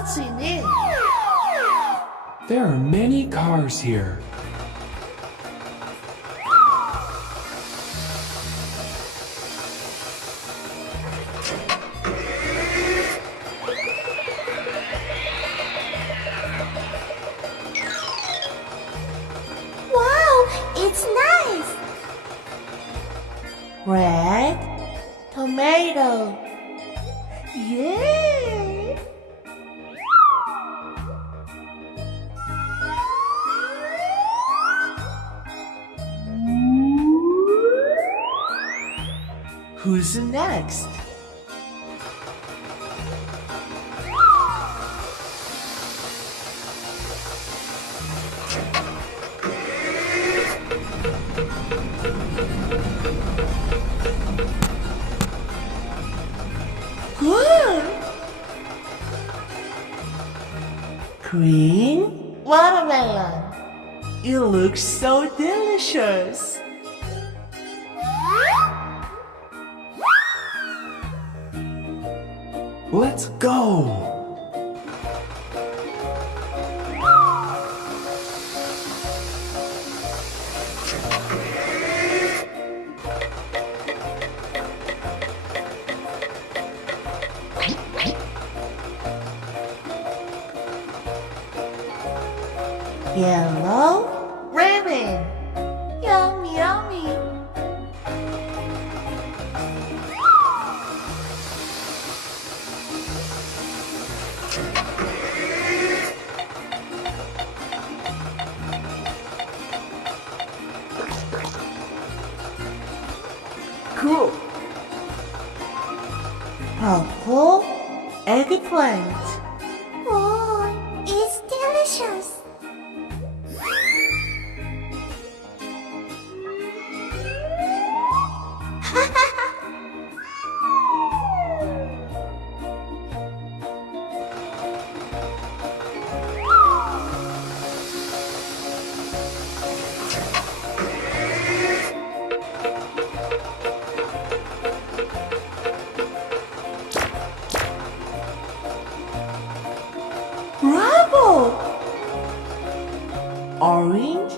What's in it? There are many cars here. Wow, it's nice. Red tomato. Yay! Who's next? Good. Green watermelon. It looks so delicious. Let's go! Yellow rabbit. Yummy, yummy. Cool! Purple eggplant. Oh, it's delicious. Bravo! Orange